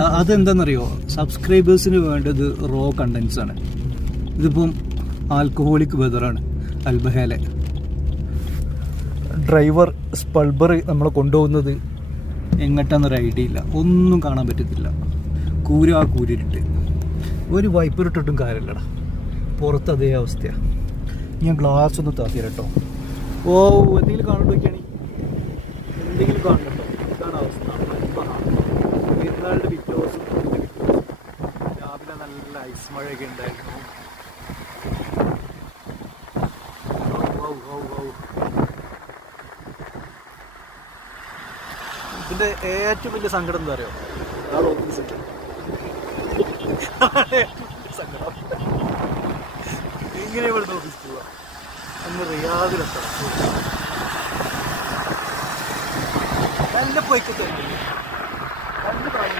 അതെന്താണെന്നറിയോ, സബ്സ്ക്രൈബേഴ്സിന് വേണ്ടത് raw contents ആണ്. ഇതിപ്പം ആൽക്കഹോളിക് വെതറാണ്. അൽബഹേലെ ഡ്രൈവർ സ്പൾബർ നമ്മളെ കൊണ്ടുപോകുന്നത് എങ്ങോട്ടാന്നൊരു ഐഡിയ ഇല്ല, ഒന്നും കാണാൻ പറ്റത്തില്ല. കൂരിട്ട് ഒരു വൈപ്പർ ഇട്ടിട്ടും കാര്യമില്ലടാ, പുറത്ത് അതേ അവസ്ഥയാണ്. ഞാൻ ഗ്ലാസ് ഒന്ന് താത്തിയ കേട്ടോ. ഓ എന്തെങ്കിലും കാണുന്നുണ്ടോക്കിയാണ്, എന്തെങ്കിലും കാണുന്നുണ്ടോ? ഇതാണ് അവസ്ഥ. പെരുന്നാളിൻ്റെ പിറ്റോസ് രാവിലെ നല്ല ഐസ് മഴയൊക്കെ ഉണ്ടായിരുന്നു. ഇതിൻ്റെ ഏറ്റവും വലിയ സങ്കടം എന്താ അറിയോ? സങ്കടം എങ്ങനെ ഇവിടുന്ന് ഓഫീസ് പോവാ? അന്ന് റിയാദിലെത്തണം. നല്ല പൊയ്ക്കത്തെ നല്ല പ്രായം.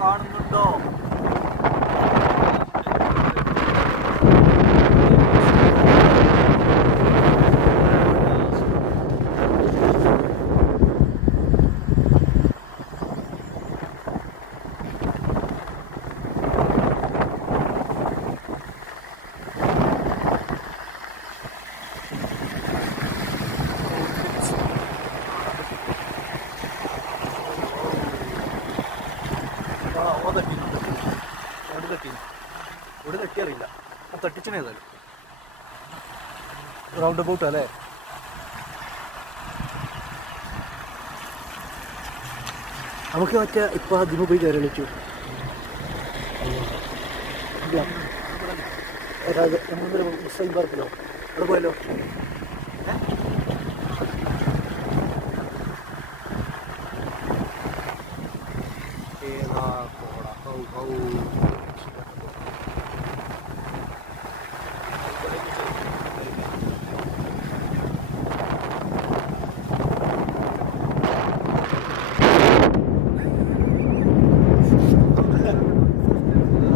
കാണുന്നുണ്ടോ? ഇവിടെ തട്ടിയറിയില്ല, തട്ടിച്ചനേതായാലും റൗണ്ട് അബൌട്ട് അല്ലേ. നമുക്ക് മറ്റേ ഇപ്പം അതിന് പോയി കയറി വിളിച്ചു. മുസ്ലിം പാർക്കിലോ അവിടെ പോയല്ലോ.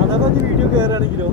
അതാണ് വീഡിയോ കയറുകയാണെങ്കിലോ